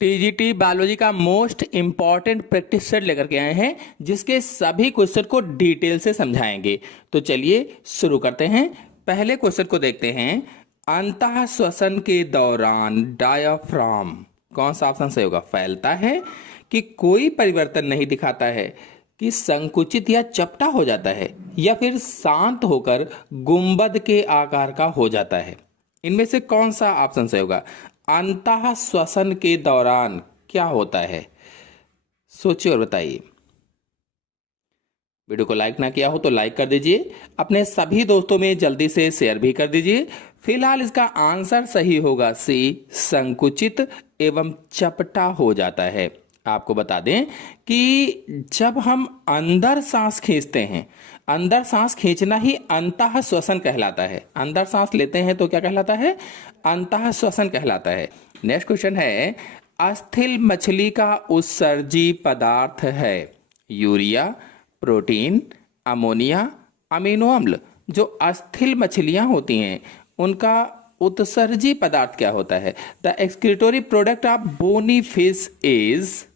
TGT biology का most important practice set लेकर के आए हैं जिसके सभी क्वेश्चन को डिटेल से समझाएंगे। तो चलिए शुरू करते हैं। पहले क्वेश्चन को देखते हैं। अंतः श्वसन के दौरान डायाफ्राम कौन सा ऑप्शन सही होगा? फैलता है कि कोई परिवर्तन नहीं दिखाता है, कि संकुचित या चपटा हो जाता है, या फिर शांत होकर गुंबद के आकार का हो जाता है। इनमें से कौन सा ऑप्शन सही होगा? अंतः श्वसन के दौरान क्या होता है? सोचिए और बताइए। वीडियो को लाइक ना किया हो तो लाइक कर दीजिए, अपने सभी दोस्तों में जल्दी से शेयर भी कर दीजिए। फिलहाल इसका आंसर सही होगा सी, संकुचित एवं चपटा हो जाता है। आपको बता दें कि जब हम अंदर सांस खींचते हैं, अंदर सांस खींचना ही अंतः श्वसन कहलाता है। अंदर सांस लेते हैं तो क्या कहलाता है? अंतः श्वसन कहलाता है। नेक्स्ट क्वेश्चन है, अस्थिल मछली का उत्सर्जी पदार्थ है यूरिया, प्रोटीन, अमोनिया, अमीनो अम्ल। जो अस्थिल मछलियां होती हैं उनका उत्सर्जी पदार्थ क्या होता है? The excretory product of bony fish is.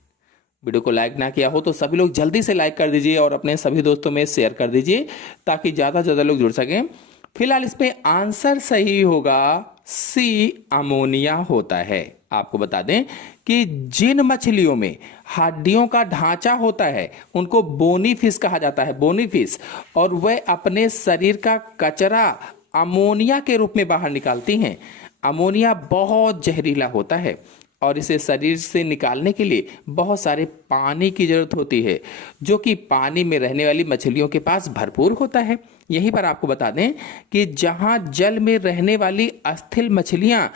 Video को लाइक ना किया हो तो सभी लोग जल्दी से लाइक कर दीजिए और अपने सभी दोस्तों में शेयर कर दीजिए ताकि ज्यादा से ज्यादा लोग जुड़ सकें। फिलहाल इसमें आंसर सही होगा सी, अमोनिया होता है। आपको बता दें कि जिन मछलियों में हड्डियों का ढांचा होता है उनको बोनी फिश कहा जाता है, बोनी फिश, और वह अपने शरीर का कचरा अमोनिया के रूप में बाहर निकालती हैं। अमोनिया बहुत जहरीला होता है और इसे शरीर से निकालने के लिए बहुत सारे पानी की जरूरत होती है, जो कि पानी में रहने वाली मछलियों के पास भरपूर होता है। यहीं पर आपको बता दें कि जहां जल में रहने वाली अस्थिल मछलियां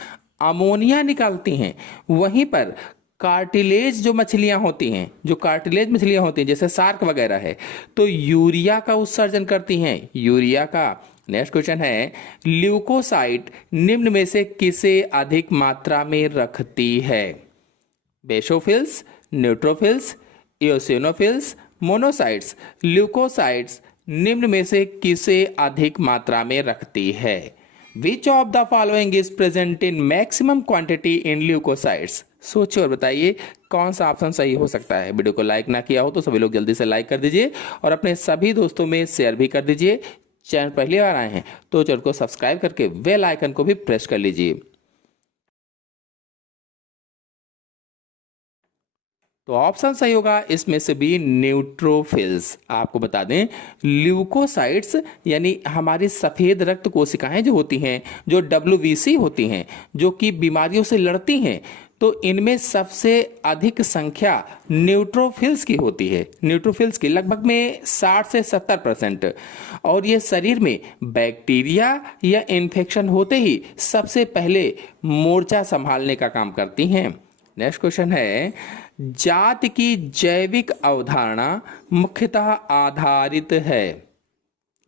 अमोनिया निकालती हैं, वहीं पर कार्टिलेज जो मछलियां होती हैं, जो कार्टिलेज मछलियां होती हैं जैसे शार्क वगैरह है, तो यूरिया का उत्सर्जन करती हैं, यूरिया का। नेक्स्ट क्वेश्चन है, ल्यूकोसाइट निम्न में से किसे अधिक मात्रा में रखती है? Basophils, neutrophils, eosinophils, monocytes. Leucocytes निम्न में से किसे अधिक मात्रा में रखती है? Which of the following is present in maximum quantity in leucocytes? सोचिए और बताइए कौन सा ऑप्शन सही हो सकता है। वीडियो को लाइक ना किया हो तो सभी लोग जल्दी से लाइक कर दीजिए और अपने सभी दोस्तों में शेयर भी कर दीजिए। चैनल पहली बार आए हैं तो चैनल को सब्सक्राइब करके बेल आइकन को भी प्रेस कर लीजिए। तो ऑप्शन सही होगा इसमें से भी न्यूट्रोफिल्स। आपको बता दें ल्यूकोसाइट्स यानी हमारी सफेद रक्त कोशिकाएं जो होती हैं, जो WBC होती हैं, जो कि बीमारियों से लड़ती हैं, तो इनमें सबसे अधिक संख्या न्यूट्रोफिल्स की होती है। न्यूट्रोफिल्स की लगभग में 60 से 70%। और ये शरीर में बैक्टीरिया या इन्फेक्शन होते ही सबसे पहले मोर्चा संभालने का काम करती हैं। नेक्स्ट क्वेश्चन है, जात की जैविक अवधारणा मुख्यतः आधारित है।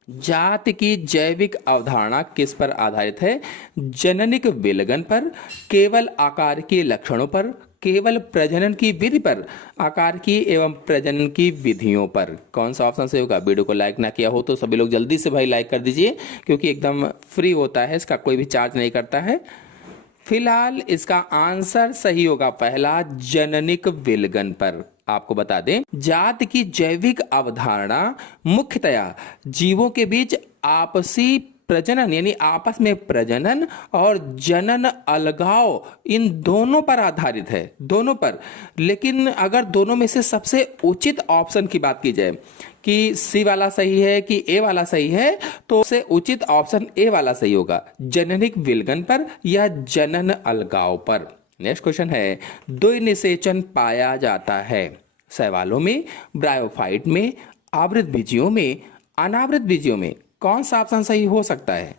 जात की जैविक अवधारणा किस पर आधारित है? जननिक विलगन पर, केवल आकार के लक्षणों पर, केवल प्रजनन की विधि पर, आकार की एवं प्रजनन की विधियों पर। कौन सा ऑप्शन सही होगा? वीडियो को लाइक ना किया हो तो सभी लोग जल्दी से भाई लाइक कर दीजिए क्योंकि एकदम फ्री होता है, इसका कोई भी चार्ज नहीं करता है। फिलहाल इसका आंसर सही होगा पहला, जननिक विलगन पर। आपको बता दें जात की जैविक अवधारणा मुख्यतया जीवों के बीच आपसी प्रजनन यानी आपस में प्रजनन और जनन अलगाव, इन दोनों पर आधारित है, दोनों पर। लेकिन अगर दोनों में से सबसे उचित ऑप्शन की बात की जाए कि सी वाला सही है कि ए वाला सही है, तो उससे उचित ऑप्शन ए वाला सही होगा, जननिक विलगन पर या जनन अलगाव पर। नेक्स्ट क्वेश्चन है, द्विनिषेचन पाया जाता है शैवालों में, ब्रायोफाइट में, आवृत बीजियों में, अनावृत बीजियों में। कौन सा ऑप्शन सही हो सकता है?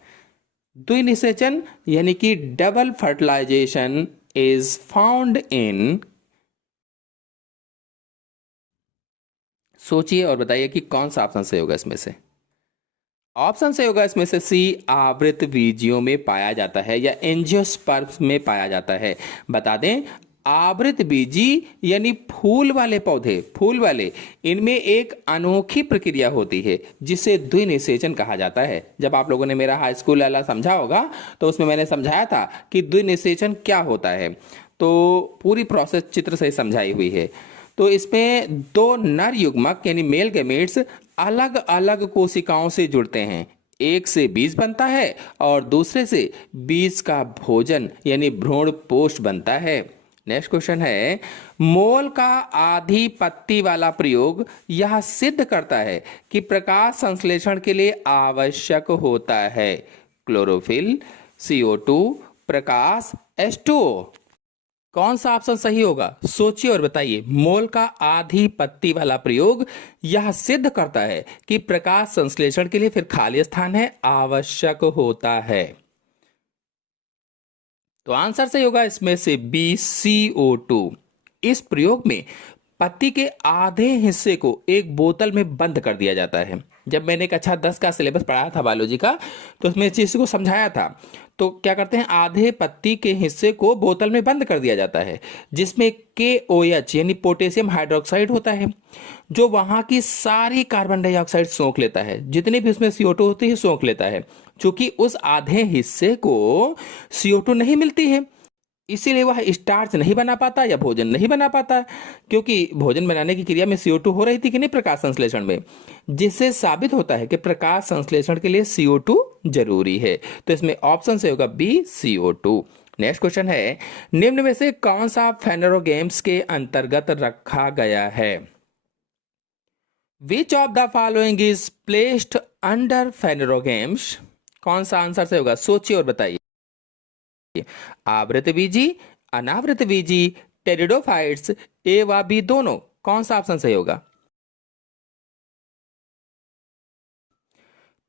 द्विनिषेचन यानी कि double fertilisation is found in. सोचिए और बताइए कि कौन सा ऑप्शन सही होगा इसमें से। ऑप्शन सही होगा इसमें से सी, आवृत बीजियों में पाया जाता है या एंजियोस्पर्म्स में पाया जाता है। बता दें आवृत बीजी यानी फूल वाले पौधे, फूल वाले, इनमें एक अनोखी प्रक्रिया होती है जिसे द्विनिषेचन कहा जाता है। जब आप लोगों ने मेरा हाई स्कूल वाला समझा होगा तो उसमें मैंने समझाया था कि द्विनिषेचन क्या होता है। तो पूरी प्रोसेस चित्र से समझाई हुई है। तो इसमें दो नर युग्मक यानी मेल गैमेट्स अलग अलग कोशिकाओं से जुड़ते हैं। एक से बीज बनता है और दूसरे से बीज का भोजन यानी भ्रूण पोष्ट बनता है। नेक्स्ट क्वेश्चन है, मोल का आधिपत्य वाला प्रयोग यह सिद्ध करता है कि प्रकाश संश्लेषण के लिए आवश्यक होता है क्लोरोफिल, CO2, प्रकाश, H2O। कौन सा ऑप्शन सही होगा, सोचिए और बताइए। मोल का आधिपत्य वाला प्रयोग यह सिद्ध करता है कि प्रकाश संश्लेषण के लिए फिर खाली स्थान है आवश्यक होता है। तो आंसर सही होगा इसमें से बी, CO2। इस प्रयोग में पत्ती के आधे हिस्से को एक बोतल में बंद कर दिया जाता है। जब मैंने कक्षा 10 का सिलेबस पढ़ाया था बायोलॉजी का, तो उसमें इस चीज को समझाया था। तो क्या करते हैं, आधे पत्ती के हिस्से को बोतल में बंद कर दिया जाता है, जिसमें KOH यानी पोटेशियम हाइड्रोक्साइड होता है, जो वहां की सारी कार्बन डाइऑक्साइड सोख लेता है। जितने भी उसमें CO2 होती है सोख लेता है। चूंकि उस आधे हिस्से को CO2 नहीं मिलती है, इसीलिए वह स्टार्च नहीं बना पाता या भोजन नहीं बना पाता, क्योंकि भोजन बनाने की क्रिया में CO2 हो रही थी कि नहीं प्रकाश संश्लेषण में, जिससे साबित होता है कि प्रकाश संश्लेषण के लिए CO2 जरूरी है। तो इसमें ऑप्शन से होगा बी, CO2। नेक्स्ट क्वेश्चन है, निम्न में से कौन सा फेनरोगेम्स के अंतर्गत रखा गया है? Which of the following is placed under phanerogams? कौन सा आंसर से होगा, सोचिए और बताइए। आवृत बीजी, अनावृत बीजी, टेरिडोफाइट्स, ए व बी दोनों? कौन सा ऑप्शन सही होगा?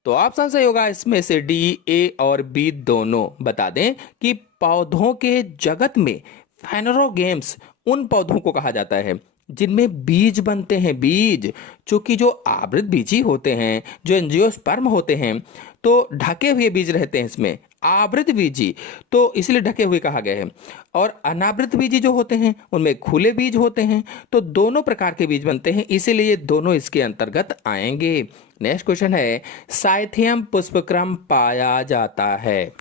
तो ऑप्शन सही होगा इसमें से डी, ए और बी दोनों। बता दें कि पौधों के जगत में फेनरोगेम्स उन पौधों को कहा जाता है जिनमें बीज बनते हैं। बीज, चूंकि जो आवृत बीजी होते हैं, जो एंजियोस्पर्म होते हैं, तो ढके हुए बीज रहते हैं इसमें, आवृत बीजी, तो इसलिए ढके हुए कहा गया है। और अनावृत बीजी जो होते हैं उनमें खुले बीज होते हैं। तो दोनों प्रकार के बीज बनते हैं, इसीलिए ये दोनों इसके अंतर्गत आएंगे। नेक्स्ट क्वेश्चन है, साइथियम पुष्पक्रम पाया जाता है।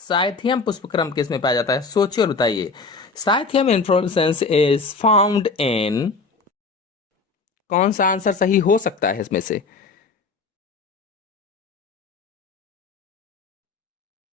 साइथियम पुष्पक्रम किसमें पाया जाता है, सोचिए और बताइए। साइथियम इन्फ्लोरेसेंस इज फाउंड इन? कौन सा आंसर सही हो सकता है इसमें से?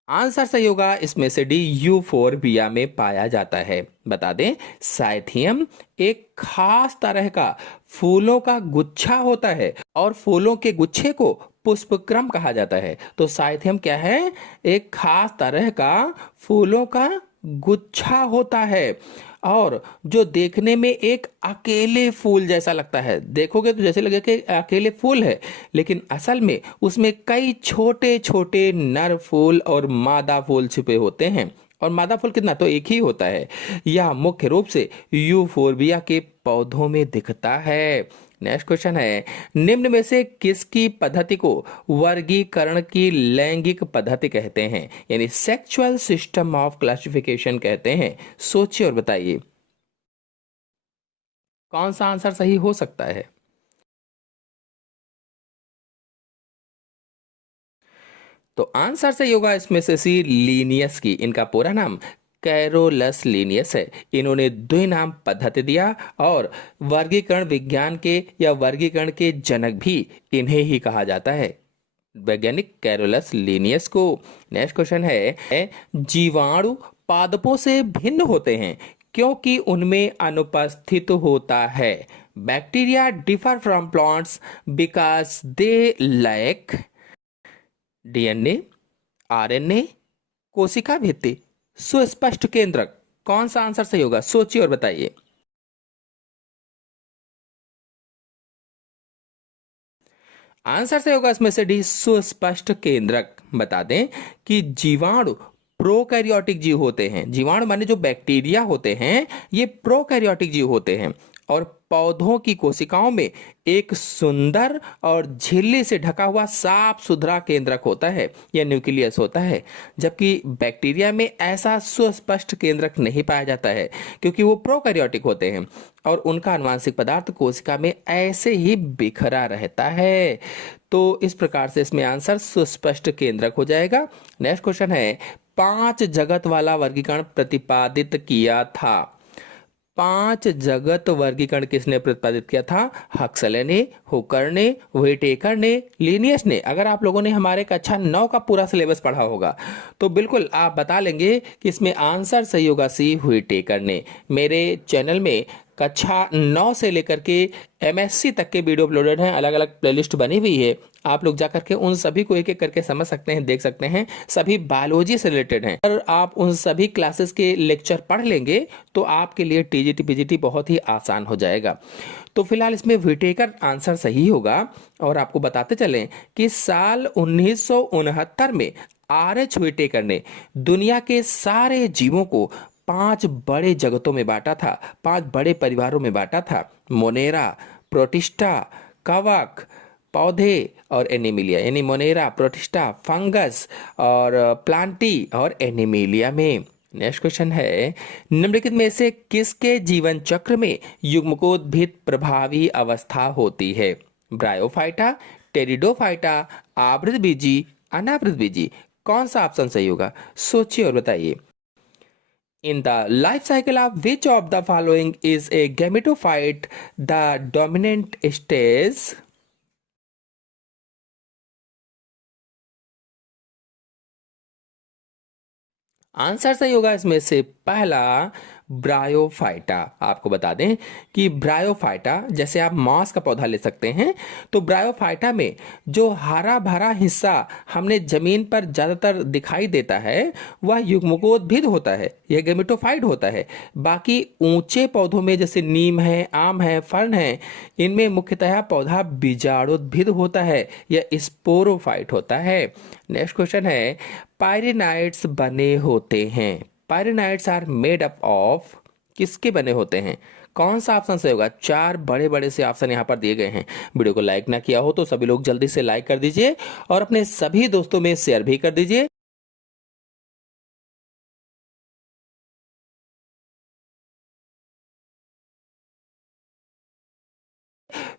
आंसर सही होगा इसमें से डी, यूफोरबिया में पाया जाता है। बता दें, साइथियम एक खास तरह का फूलों का गुच्छा होता है और फूलों के गुच्छे को पुष्पक्रम कहा जाता है। तो साइथियम क्या है, एक खास तरह का फूलों का गुच्छा होता है, और जो देखने में एक अकेले फूल जैसा लगता है। देखोगे तो जैसे लगेगा कि अकेले फूल है, लेकिन असल में उसमें कई छोटे छोटे नर फूल और मादा फूल छुपे होते हैं। और मादा फूल कितना, तो एक ही होता है। यह मुख्य रूप से यूफोरबिया के पौधों में दिखता है। नेक्स्ट क्वेश्चन है, निम्न में से किसकी पद्धति को वर्गीकरण की लैंगिक पद्धति कहते हैं, यानी सेक्सुअल सिस्टम ऑफ क्लासिफिकेशन कहते हैं? सोचिए और बताइए। कौन सा आंसर सही हो सकता है? तो आंसर सही होगा इसमें से सी, लीनियस की। इनका पूरा नाम कैरोलस लीनियस है। इन्होंने द्विनाम पद्धति दिया, और वर्गीकरण विज्ञान के या वर्गीकरण के जनक भी इन्हें ही कहा जाता है, वैज्ञानिक कैरोलस लीनियस को। नेक्स्ट क्वेश्चन है, जीवाणु पादपों से भिन्न होते हैं क्योंकि उनमें अनुपस्थित होता है। Bacteria differ from plants because they lack DNA, RNA, कोशिका भित्ति, सुस्पष्ट केंद्रक। कौन सा आंसर सही होगा, सोचिए और बताइए। आंसर सही होगा इसमें से डी, सुस्पष्ट केंद्रक। बता दें कि जीवाणु प्रोकैरियोटिक जीव होते हैं। जीवाणु माने जो बैक्टीरिया होते हैं, ये प्रोकैरियोटिक जीव होते हैं, और पौधों की कोशिकाओं में एक सुंदर और झिल्ली से ढका हुआ साफ सुथरा केंद्रक होता है या न्यूक्लियस होता है। जबकि बैक्टीरिया में ऐसा सुस्पष्ट केंद्रक नहीं पाया जाता है, क्योंकि वो प्रोकैरियोटिक होते हैं और उनका आनुवांशिक पदार्थ कोशिका में ऐसे ही बिखरा रहता है। तो इस प्रकार से इसमें आंसर सुस्पष्ट केंद्रक हो जाएगा। नेक्स्ट क्वेश्चन है, 5 जगत वाला वर्गीकरण प्रतिपादित किया था? 5 जगत वर्गीकरण किसने प्रतिपादित किया था? हक्सले ने, हुकर ने, व्हिटेकर ने, लिनियस ने। अगर आप लोगों ने हमारे कक्षा 9 का पूरा सिलेबस पढ़ा होगा तो बिल्कुल आप बता लेंगे कि इसमें आंसर सही होगा सी, व्हिटेकर ने। मेरे चैनल में कक्षा 9 से लेकर के एमएससी तक के वीडियो अपलोडेड हैं, अलग अलग प्लेलिस्ट बनी हुई है। आप लोग जाकर के उन सभी को एक एक करके समझ सकते हैं, देख सकते हैं। सभी बायोलॉजी से रिलेटेड हैं। अगर आप उन सभी क्लासेस के लेक्चर पढ़ लेंगे तो आपके लिए टीजीटी पीजीटी बहुत ही आसान हो जाएगा। तो फिलहाल इसमें व्हिटेकर आंसर सही होगा। और आपको बताते चलें कि साल 1969 में आर.एच. व्हिटेकर ने दुनिया के सारे जीवों को 5 बड़े जगतों में बांटा था, 5 बड़े परिवारों में बांटा था। मोनेरा, प्रोटिस्टा, कवक, पौधे और एनिमिलिया, यानी मोनेरा, प्रोटिस्टा, फंगस और प्लांटी और एनिमिलिया में। नेक्स्ट क्वेश्चन है, निम्नलिखित में से किसके जीवन चक्र में युग्मकोद्भिद प्रभावी अवस्था होती है? ब्रायोफाइटा, टेरिडोफाइटा, आवृतबीजी, अनावृतबीजी। कौन सा ऑप्शन सही होगा? सोचिए और बताइए। In the life cycle of which of the following is a gametophyte the dominant stage? Answer सही होगा इसमें से पहला, ब्रायोफाइटा। आपको बता दें कि ब्रायोफाइटा, जैसे आप मांस का पौधा ले सकते हैं, तो ब्रायोफाइटा में जो हरा भरा हिस्सा हमने जमीन पर ज्यादातर दिखाई देता है वह युग्मकोद्भिद होता है, यह गेमेटोफाइट होता है। बाकी ऊंचे पौधों में जैसे नीम है, आम है, फर्न है, इनमें मुख्यतः पौधा बीजाणुद्भिद होता है, यह स्पोरोफाइट होता है। नेक्स्ट क्वेश्चन है, पायरेनाइड्स बने होते हैं, पायरेनाइड्स आर मेड अप ऑफ, किसके बने होते हैं? कौन सा ऑप्शन सही होगा? 4 बड़े बड़े से ऑप्शन यहाँ पर दिए गए हैं। वीडियो को लाइक ना किया हो तो सभी लोग जल्दी से लाइक कर दीजिए और अपने सभी दोस्तों में शेयर भी कर दीजिए।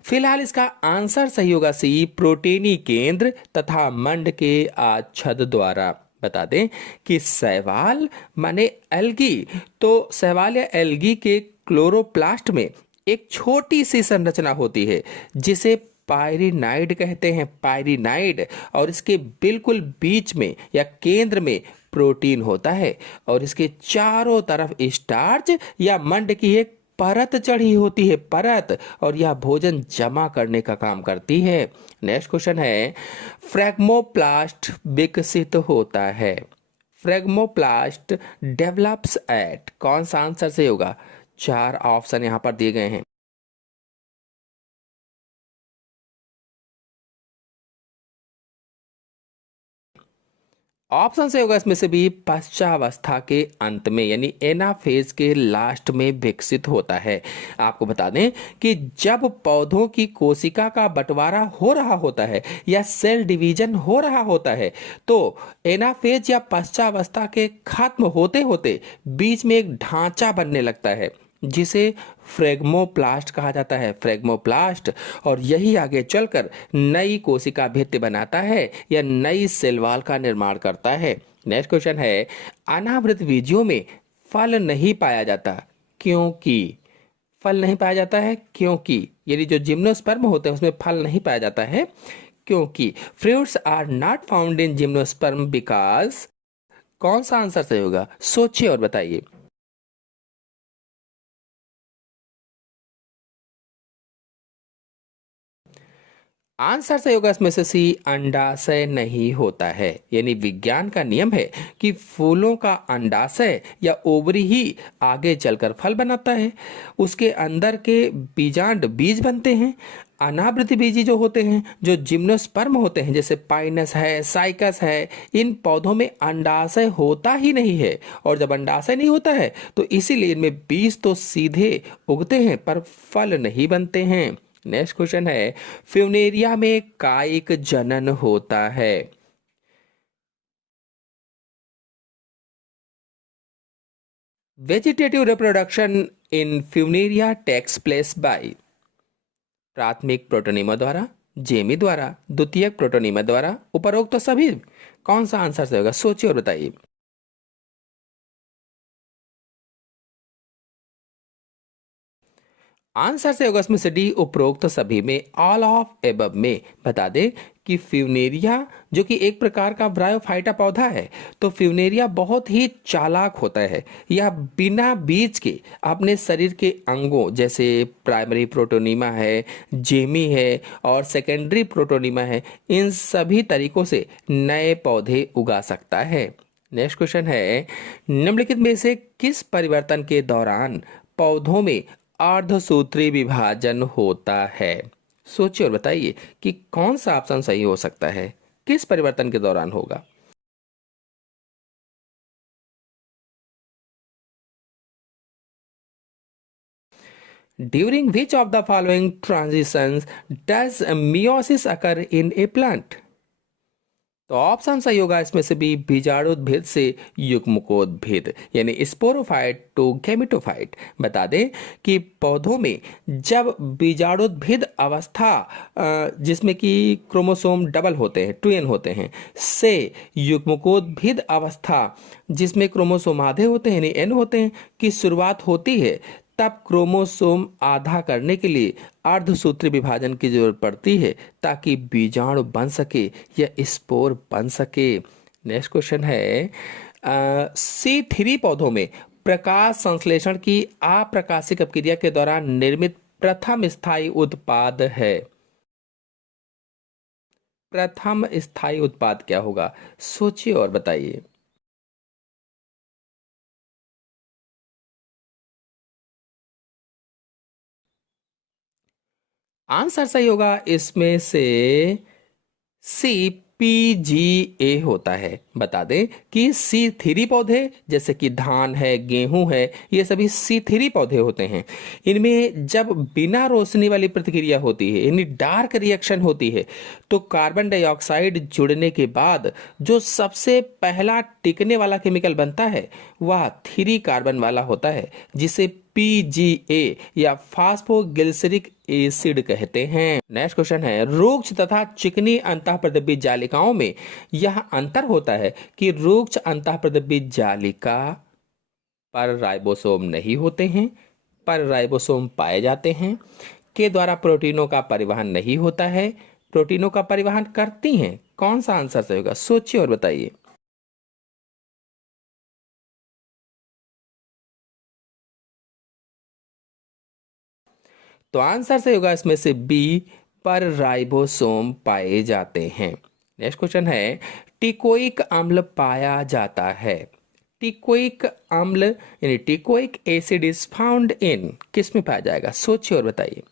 फिलहाल इसका आंसर सही होगा सी, प्रोटीनी केंद्र तथा मंड के आच्छद द्वारा। बता दें कि शैवाल माने एल्गी, तो शैवाल या एल्गी के क्लोरोप्लास्ट में एक छोटी सी संरचना होती है जिसे पायरिनाइड कहते हैं, पायरिनाइड। और इसके बिल्कुल बीच में या केंद्र में प्रोटीन होता है और इसके चारों तरफ स्टार्च या मंड की एक परत चढ़ी होती है, परत, और यह भोजन जमा करने का काम करती है। नेक्स्ट क्वेश्चन है, फ्रेगमोप्लास्ट विकसित होता है, फ्रेगमोप्लास्ट डेवलप्स एट, कौन सा आंसर से होगा? 4 ऑप्शन यहां पर दिए गए हैं। ऑप्शन से होगा इसमें से भी पश्चावस्था के अंत में, यानी एनाफेज के लास्ट में विकसित होता है। आपको बता दें कि जब पौधों की कोशिका का बंटवारा हो रहा होता है या सेल डिवीजन हो रहा होता है तो एनाफेज या पश्चावस्था के खत्म होते होते बीच में एक ढांचा बनने लगता है जिसे फ्रेगमोप्लास्ट कहा जाता है, फ्रेगमोप्लास्ट। और यही आगे चलकर नई कोशिका भित्ति बनाता है या नई सेल वॉल का निर्माण करता है। नेक्स्ट क्वेश्चन है, अनावृत बीजियों में फल नहीं पाया जाता क्योंकि, फल नहीं पाया जाता है क्योंकि, यानी जो जिम्नोस्पर्म होते हैं उसमें फल नहीं पाया जाता है क्योंकि, fruits are not found in gymnosperm because. कौन सा आंसर सही होगा? सोचिए और बताइए। आंसर सही होगा इसमें से सी, अंडाशय नहीं होता है। यानी विज्ञान का नियम है कि फूलों का अंडाशय या ओवरी ही आगे चलकर फल बनाता है, उसके अंदर के बीजांड बीज बनते हैं। अनावृत बीजी जो होते हैं, जो जिम्नोस्पर्म होते हैं, जैसे पाइनस है, साइकस है, इन पौधों में अंडाशय होता ही नहीं है। और जब अंडाशय नहीं होता है तो इसीलिए इनमें बीज तो सीधे उगते हैं पर फल नहीं बनते हैं। नेक्स्ट क्वेश्चन है, फ्यूनेरिया में कायिक जनन होता है। Vegetative reproduction in Funaria takes place by, प्राथमिक प्रोटोनिमा द्वारा, जेमी द्वारा, द्वितीयक प्रोटोनिमा द्वारा, उपरोक्त तो सभी। कौन सा आंसर से होगा? सोचिए और बताइए। आंसर से होगा इसमें से डी, उपरोक्त सभी में, ऑल ऑफ एबव में। बता दें कि फ्यूनेरिया जो कि एक प्रकार का ब्रायोफाइटा पौधा है, तो फ्यूनेरिया बहुत ही चालाक होता है। यह बिना बीज के अपने शरीर के अंगों जैसे प्राइमरी प्रोटोनीमा है, जेमी है और सेकेंडरी प्रोटोनीमा है, इन सभी तरीकों से नए पौधे उगा सकता है। नेक्स्ट क्वेश्चन है, निम्नलिखित में से किस परिवर्तन के दौरान पौधों में अर्धसूत्री विभाजन होता है? सोचिए और बताइए कि कौन सा ऑप्शन सही हो सकता है, किस परिवर्तन के दौरान होगा। During which of the following transitions does meiosis occur in A plant? तो ऑप्शन सही होगा इसमें से भी, बीजाणुत्भेद से युग्मकोत्भेद यानी स्पोरोफाइट टू गैमेटोफाइट। बता दें कि पौधों में जब बीजाणुत्भेद अवस्था जिसमें कि क्रोमोसोम डबल होते हैं, ट्विन होते हैं, से युग्मकोत्भेद अवस्था जिसमें क्रोमोसोम आधे होते हैं यानी एन होते हैं की शुरुआत होती है, तब क्रोमोसोम आधा करने के लिए अर्धसूत्री विभाजन की जरूरत पड़ती है ताकि बीजाणु बन सके या स्पोर बन सके। नेक्स्ट क्वेश्चन है, C3 पौधों में प्रकाश संश्लेषण की अप्रकाशिक अपक्रिया के दौरान निर्मित प्रथम स्थायी उत्पाद है। प्रथम स्थायी उत्पाद क्या होगा, सोचिए और बताइए। आंसर सही होगा इसमें से CPGA होता है। बता दें कि C3 पौधे जैसे कि धान है, गेहूं है, ये सभी C3 पौधे होते हैं। इनमें जब बिना रोशनी वाली प्रतिक्रिया होती है यानी डार्क रिएक्शन होती है, तो कार्बन डाइऑक्साइड जुड़ने के बाद जो सबसे पहला टिकने वाला केमिकल बनता है वह 3 कार्बन वाला होता है, जिसे PGA या फास्फोग्लिसरिक एसिड कहते हैं। नेक्स्ट क्वेश्चन है, रुक्ष तथा चिकनी अंतःप्रदीप्त जालिकाओं में यह अंतर होता है कि रुक्ष अंतःप्रदीप्त जालिका पर राइबोसोम नहीं होते हैं, पर राइबोसोम पाए जाते हैं, के द्वारा प्रोटीनों का परिवहन नहीं होता है, प्रोटीनों का परिवहन करती हैं। कौन सा आंसर सही होगा, सोचिए और बताइए। तो आंसर सही होगा इसमें से बी, पर राइबोसोम पाए जाते हैं। नेक्स्ट क्वेश्चन है, टिकोइक अम्ल पाया जाता है। टिकोइक अम्ल यानी टिकोइक एसिड इज फाउंड इन, किस में पाया जाएगा, सोचिए और बताइए।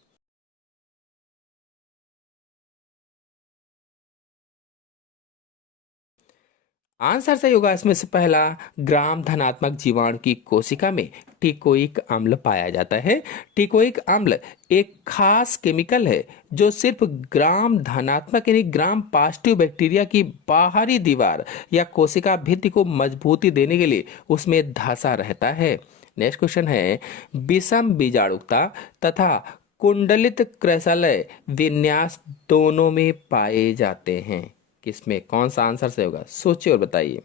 आंसर सही होगा इसमें से पहला, ग्राम धनात्मक जीवाणु की कोशिका में टिकोइक अम्ल पाया जाता है। टिकोइक अम्ल एक खास केमिकल है जो सिर्फ ग्राम धनात्मक यानी ग्राम पॉजिटिव बैक्टीरिया की बाहरी दीवार या कोशिका भित्ति को मजबूती देने के लिए उसमें धंसा रहता है। नेक्स्ट क्वेश्चन है, विषम बीजाणुकता तथा कुंडलित क्रैसलय विन्यास दोनों में पाए जाते हैं, किसमें, कौन सा आंसर सही होगा, सोचिए और बताइए।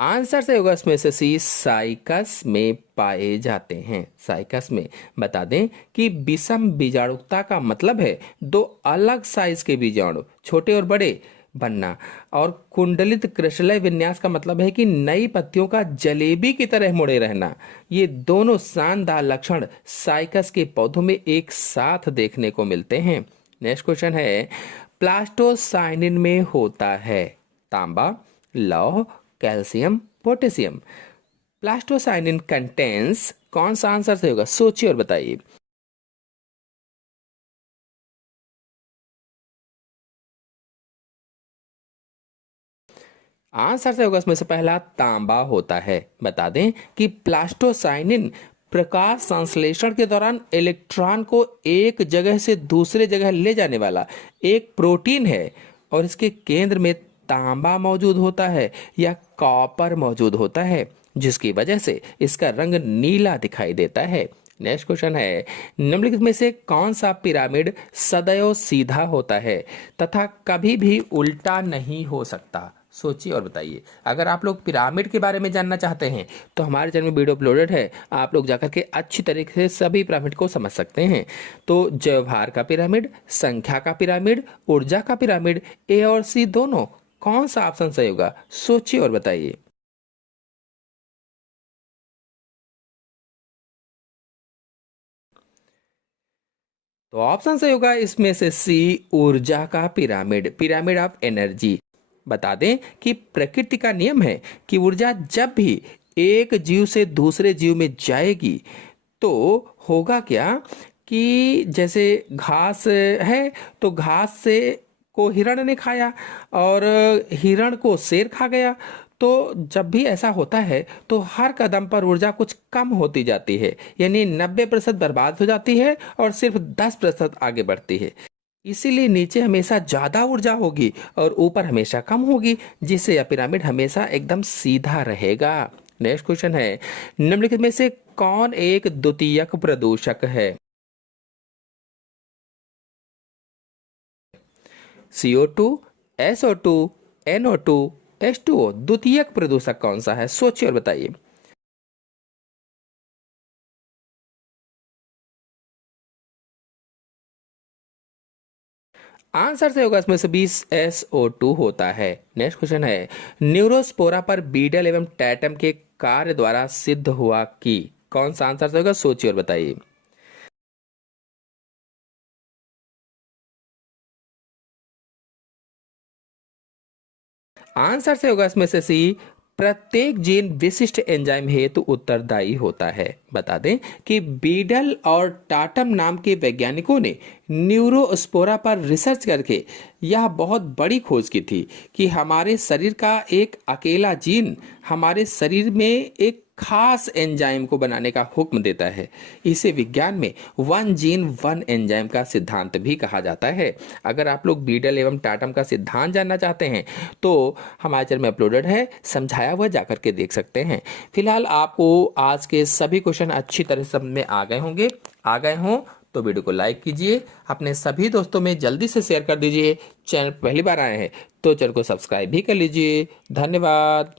आंसर सही होगा इसमें से सी, साइकस में पाए जाते हैं, साइकस में। बता दें कि विषम बीजाणुकता का मतलब है दो अलग साइज के बीजाणु, छोटे और बड़े बनना, और कुंडलित कृष्णलय विन्यास का मतलब है कि नई पत्तियों का जलेबी की तरह मुड़े रहना। ये दोनों शानदार लक्षण साइकस के पौधों में एक साथ देखने को मिलते हैं। नेक्स्ट क्वेश्चन है, प्लास्टोसाइनिन में होता है तांबा, लौह, कैल्शियम, पोटेशियम। प्लास्टोसाइनिन कंटेन्स, कौन सा आंसर सही होगा, सोचिए और बताइए। आंसर से होगा इसमें से पहला, तांबा होता है। बता दें कि प्लास्टोसाइनिन प्रकाश संश्लेषण के दौरान इलेक्ट्रॉन को एक जगह से दूसरे जगह ले जाने वाला एक प्रोटीन है, और इसके केंद्र में तांबा मौजूद होता है या कॉपर मौजूद होता है, जिसकी वजह से इसका रंग नीला दिखाई देता है। नेक्स्ट क्वेश्चन है, निम्नलिखित में से कौन सा पिरामिड सदैव सीधा होता है तथा कभी भी उल्टा नहीं हो सकता, सोचिए और बताइए। अगर आप लोग पिरामिड के बारे में जानना चाहते हैं तो हमारे चैनल में वीडियो अपलोडेड है, आप लोग जाकर के अच्छी तरीके से सभी पिरामिड को समझ सकते हैं। तो व्यवहार का पिरामिड, संख्या का पिरामिड, ऊर्जा का पिरामिड, ए और सी दोनों, कौन सा ऑप्शन सही होगा? सोचिए और बताइए। तो ऑप्शन सही होगा इसमें से सी, ऊर्जा का पिरामिड, पिरामिड ऑफ एनर्जी। बता दें कि प्रकृति का नियम है कि ऊर्जा जब भी एक जीव से दूसरे जीव में जाएगी तो होगा क्या कि जैसे घास है तो घास से को हिरण ने खाया और हिरण को शेर खा गया। तो जब भी ऐसा होता है तो हर कदम पर ऊर्जा कुछ कम होती जाती है, यानी 90% बर्बाद हो जाती है और सिर्फ 10% आगे बढ़ती है। इसीलिए नीचे हमेशा ज्यादा ऊर्जा होगी और ऊपर हमेशा कम होगी, जिससे यह पिरामिड हमेशा एकदम सीधा रहेगा। नेक्स्ट क्वेश्चन है, निम्नलिखित में से कौन एक द्वितीयक प्रदूषक है? CO2, SO2, NO2, H2O। द्वितीयक प्रदूषक कौन सा है? सोचिए और बताइए। आंसर से होगा इसमें से 20 SO2 होता है। नेक्स्ट क्वेश्चन है, न्यूरोस्पोरा पर बीडल एवं टैटम के कार्य द्वारा सिद्ध हुआ कि, कौन सा आंसर से होगा? सोचिए और बताइए। आंसर से होगा इसमें से सी, प्रत्येक जीन विशिष्ट एंजाइम हेतु उत्तरदायी होता है। बता दें कि बीडल और टाटम नाम के वैज्ञानिकों ने न्यूरोस्पोरा पर रिसर्च करके यह बहुत बड़ी खोज की थी कि हमारे शरीर का एक अकेला जीन हमारे शरीर में एक खास एंजाइम को बनाने का हुक्म देता है। इसे विज्ञान में वन जीन वन एंजाइम का सिद्धांत भी कहा जाता है। अगर आप लोग बीडल एवं टाटम का सिद्धांत जानना चाहते हैं तो हमारे चैनल में अपलोडेड है, समझाया हुआ, जाकर के देख सकते हैं। फिलहाल आपको आज के सभी क्वेश्चन अच्छी तरह समझ में आ गए होंगे। आ गए हों तो वीडियो को लाइक कीजिए, अपने सभी दोस्तों में जल्दी से शेयर कर दीजिए। चैनल पहली बार आए हैं तो चैनल को सब्सक्राइब भी कर लीजिए। धन्यवाद।